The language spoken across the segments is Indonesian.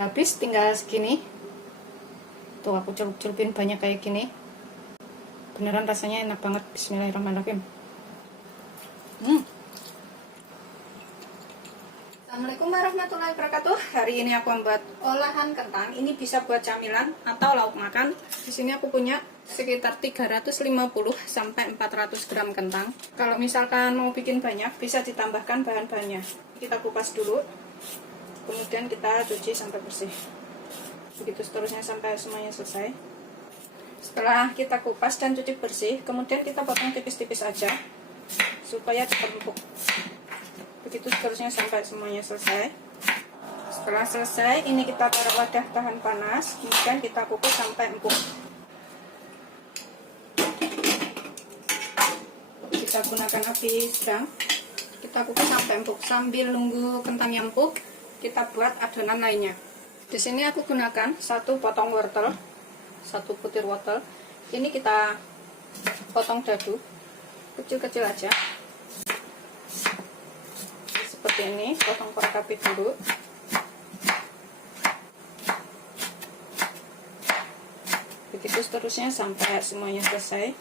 Habis tinggal segini. Tuh aku celup-celupin banyak kayak gini. Beneran rasanya enak banget. Bismillahirrahmanirrahim. Assalamualaikum warahmatullahi wabarakatuh. Hari ini aku membuat olahan kentang. Ini bisa buat camilan atau lauk makan. Di sini aku punya sekitar 350 sampai 400 gram kentang. Kalau misalkan mau bikin banyak, bisa ditambahkan bahan-bahannya. Kita kupas dulu. Kemudian kita cuci sampai bersih. Begitu seterusnya sampai semuanya selesai. Setelah kita kupas dan cuci bersih, kemudian kita potong tipis-tipis aja supaya cepat empuk. Begitu seterusnya sampai semuanya selesai. Setelah selesai, ini kita taruh wadah tahan panas, kemudian kita kukus sampai empuk. Kita gunakan api sedang. Kita kukus sampai empuk. Sambil nunggu kentangnya empuk, kita buat adonan lainnya. Di sini aku gunakan 1 potong wortel, 1 butir wortel. Ini kita potong dadu, kecil-kecil aja. Seperti ini, potong korek api dulu. Begitu seterusnya sampai semuanya selesai.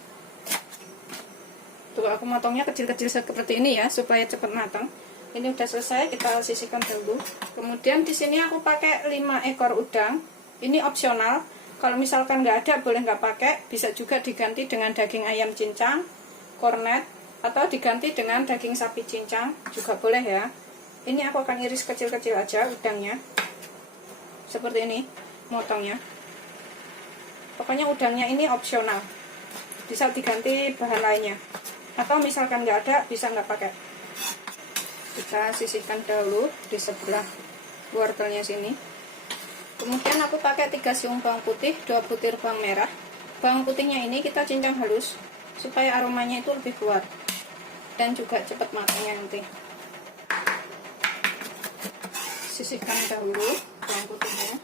Tuh aku motongnya kecil-kecil seperti ini ya, supaya cepat matang. Ini udah selesai, kita sisihkan dulu. Kemudian di sini aku pakai 5 ekor udang. Ini opsional. Kalau misalkan nggak ada, boleh nggak pakai. Bisa juga diganti dengan daging ayam cincang, kornet, atau diganti dengan daging sapi cincang juga boleh ya. Ini aku akan iris kecil-kecil aja udangnya. Seperti ini, motongnya. Pokoknya udangnya ini opsional. Bisa diganti bahan lainnya. Atau misalkan nggak ada, bisa nggak pakai. Kita sisihkan dahulu di sebelah wortelnya sini. Kemudian aku pakai 3 siung bawang putih, 2 butir bawang merah. Bawang putihnya ini kita cincang halus supaya aromanya itu lebih kuat dan juga cepat matangnya nanti. Sisihkan dahulu bawang putihnya.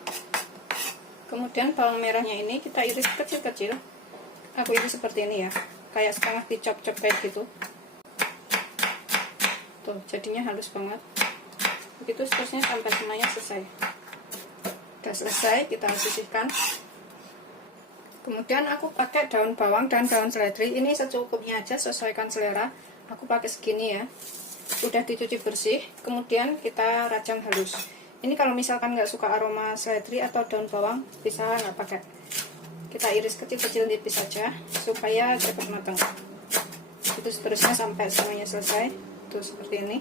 Kemudian bawang merahnya ini kita iris kecil-kecil. Aku iris seperti ini ya, kayak setengah dicop-cop kayak gitu. Tuh, jadinya halus banget. Begitu seterusnya sampai semuanya selesai. Udah selesai, kita sisihkan. Kemudian aku pakai daun bawang dan daun seledri. Ini secukupnya aja, sesuaikan selera. Aku pakai segini ya. Udah dicuci bersih. Kemudian kita rajang halus. Ini kalau misalkan nggak suka aroma seledri atau daun bawang, bisa nggak pakai. Kita iris kecil-kecil tipis saja supaya cepat matang. Itu seterusnya sampai semuanya selesai. Tuh seperti ini.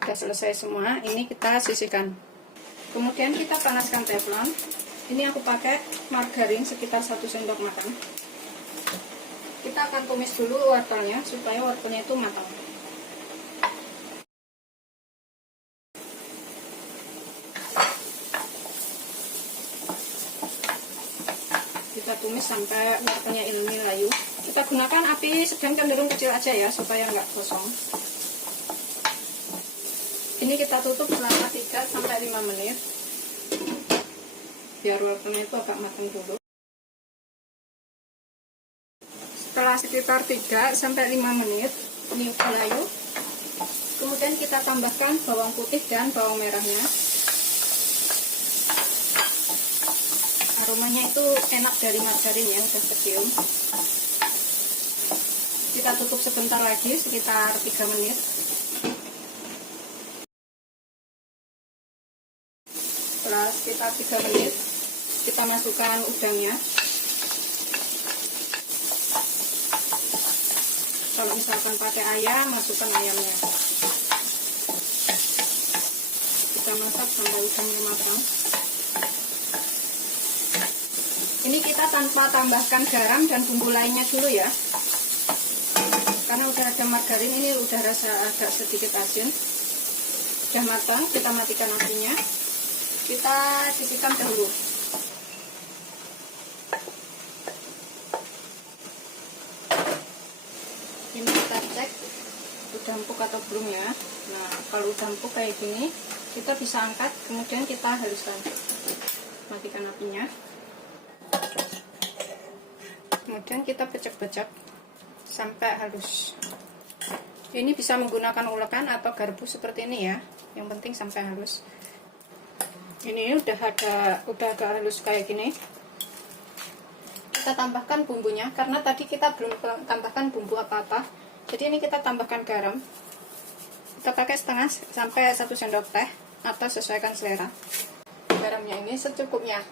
Udah selesai semua. Ini kita sisihkan. Kemudian kita panaskan teflon. Ini aku pakai margarin sekitar 1 sendok makan. Kita akan tumis dulu wortelnya supaya wortelnya itu matang. Kita tumis sampai wortelnya ini layu. Kita gunakan api sedang cenderung kecil aja ya, supaya nggak gosong. Ini kita tutup selama 3 sampai 5 menit. Biar wortelnya itu agak matang dulu. Setelah sekitar 3 sampai 5 menit, ini udah layu. Kemudian kita tambahkan bawang putih dan bawang merahnya. Aromanya itu enak dari margarin yang udah kecium. Kita tutup sebentar lagi, sekitar 3 menit. Setelah sekitar 3 menit, kita masukkan udangnya. Kalau misalkan pakai ayam, masukkan ayamnya. Kita masak sampai udangnya matang. Ini kita tanpa tambahkan garam dan bumbu lainnya dulu ya. Karena udah ada margarin, ini udah rasa agak sedikit asin. Udah matang, kita matikan apinya. Kita sisihkan dahulu. Ini kita cek udah empuk atau belum ya. Nah, kalau udah empuk kayak gini, kita bisa angkat, kemudian kita haluskan. Matikan apinya. Kemudian kita pecek-pecek sampai halus. Ini bisa menggunakan ulekan atau garpu seperti ini ya. Yang penting sampai halus. Ini udah agak halus kayak gini. Kita tambahkan bumbunya, karena tadi kita belum tambahkan bumbu apa-apa. Jadi ini kita tambahkan garam. Kita pakai setengah sampai 1 sendok teh, atau sesuaikan selera. Garamnya ini secukupnya.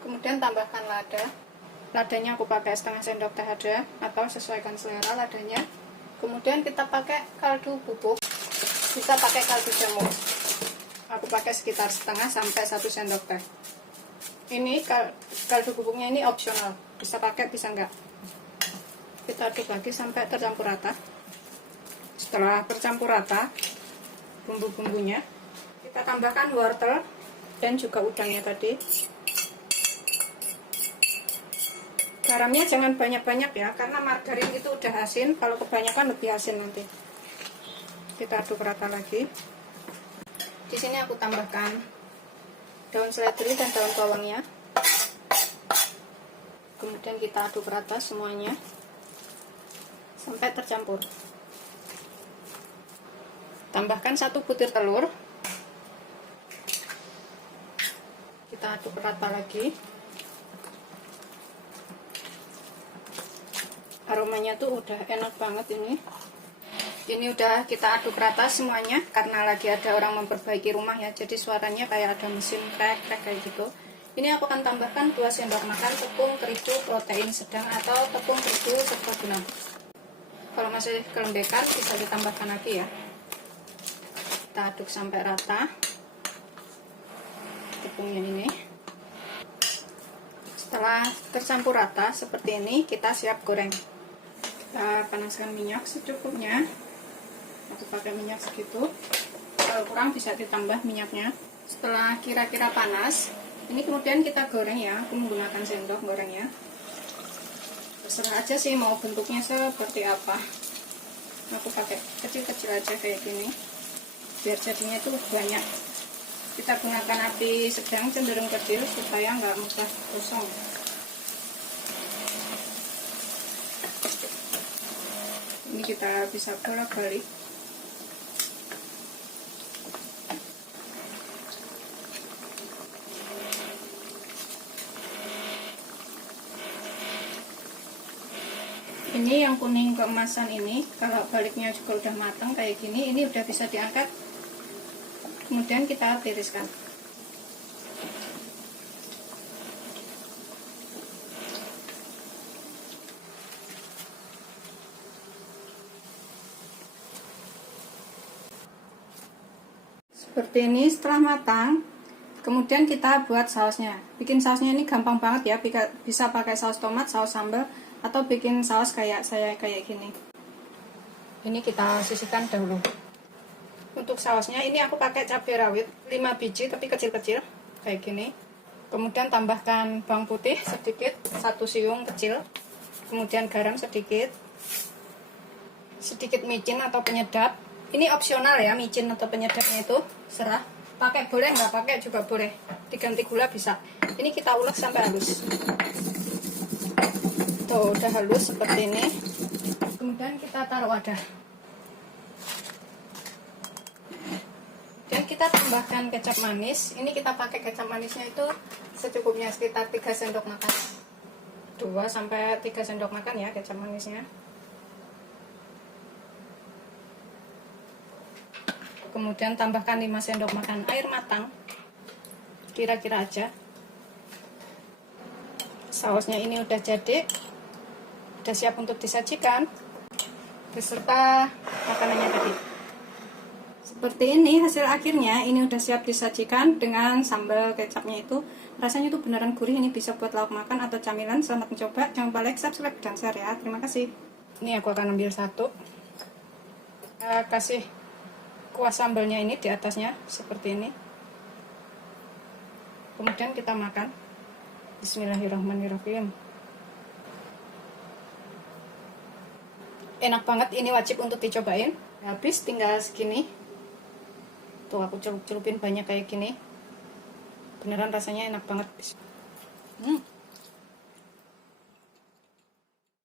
Kemudian tambahkan lada. Ladanya aku pakai setengah sendok teh aja, atau sesuaikan selera ladanya. Kemudian kita pakai kaldu bubuk. Bisa pakai kaldu jamur. Aku pakai sekitar setengah sampai 1 sendok teh. Ini kaldu bubuknya ini opsional, bisa pakai bisa enggak. Kita aduk lagi sampai tercampur rata. Setelah tercampur rata bumbu-bumbunya, kita tambahkan wortel dan juga udangnya tadi. Garamnya jangan banyak-banyak ya, karena margarin itu udah asin, kalau kebanyakan lebih asin nanti. Kita aduk rata lagi. Di sini aku tambahkan daun seledri dan daun bawangnya. Kemudian kita aduk rata semuanya sampai tercampur. Tambahkan 1 butir telur. Kita aduk rata lagi. Aromanya tuh udah enak banget ini. Ini udah kita aduk rata semuanya, karena lagi ada orang memperbaiki rumah ya, jadi suaranya kayak ada mesin krek-krek kayak gitu. Ini aku akan tambahkan 2 sendok makan tepung terigu protein sedang atau tepung terigu serbaguna. Kalau masih kelembekan bisa ditambahkan lagi ya. Kita aduk sampai rata tepungnya ini. Setelah tercampur rata seperti ini, kita siap goreng. Kita panaskan minyak secukupnya. Aku pakai minyak segitu, kalau kurang bisa ditambah minyaknya. Setelah kira-kira panas, ini kemudian kita goreng ya. Aku menggunakan sendok gorengnya. Terserah aja sih mau bentuknya seperti apa. Aku pakai kecil-kecil aja kayak gini, biar jadinya itu banyak. Kita gunakan api sedang cenderung kecil supaya nggak mudah gosong. Ini kita bisa bolak-balik. Ini yang kuning keemasan ini, kalau baliknya juga udah matang kayak gini, ini udah bisa diangkat. Kemudian kita tiriskan. Seperti ini setelah matang. Kemudian kita buat sausnya. Bikin sausnya ini gampang banget ya, bisa pakai saus tomat, saus sambal, atau bikin saus kayak saya kayak gini. Ini kita sisihkan dahulu. Untuk sausnya ini aku pakai cabai rawit 5 biji tapi kecil-kecil kayak gini. Kemudian tambahkan bawang putih sedikit, 1 siung kecil. Kemudian garam sedikit. Sedikit micin atau penyedap. Ini opsional ya, micin atau penyedapnya itu serah. Pakai boleh, nggak pakai juga boleh. Diganti gula bisa. Ini kita ulek sampai halus. Tuh, udah halus seperti ini. Kemudian kita taruh wadah. Dan kita tambahkan kecap manis. Ini kita pakai kecap manisnya itu secukupnya, sekitar 3 sendok makan. 2 sampai 3 sendok makan ya kecap manisnya. Kemudian tambahkan 5 sendok makan air matang. Kira-kira aja. Sausnya ini udah jadi. Udah siap untuk disajikan beserta makanannya tadi. Seperti ini hasil akhirnya. Ini udah siap disajikan dengan sambal kecapnya itu. Rasanya itu beneran gurih. Ini bisa buat lauk makan atau camilan. Selamat mencoba. Jangan lupa like, subscribe, dan share ya. Terima kasih. Ini aku akan ambil satu. Kasih kuah sambalnya ini di atasnya seperti ini. Kemudian kita makan. Bismillahirrahmanirrahim. Enak banget, ini wajib untuk dicobain. Habis tinggal segini. Tuh aku celup-celupin banyak kayak gini. Beneran rasanya enak banget.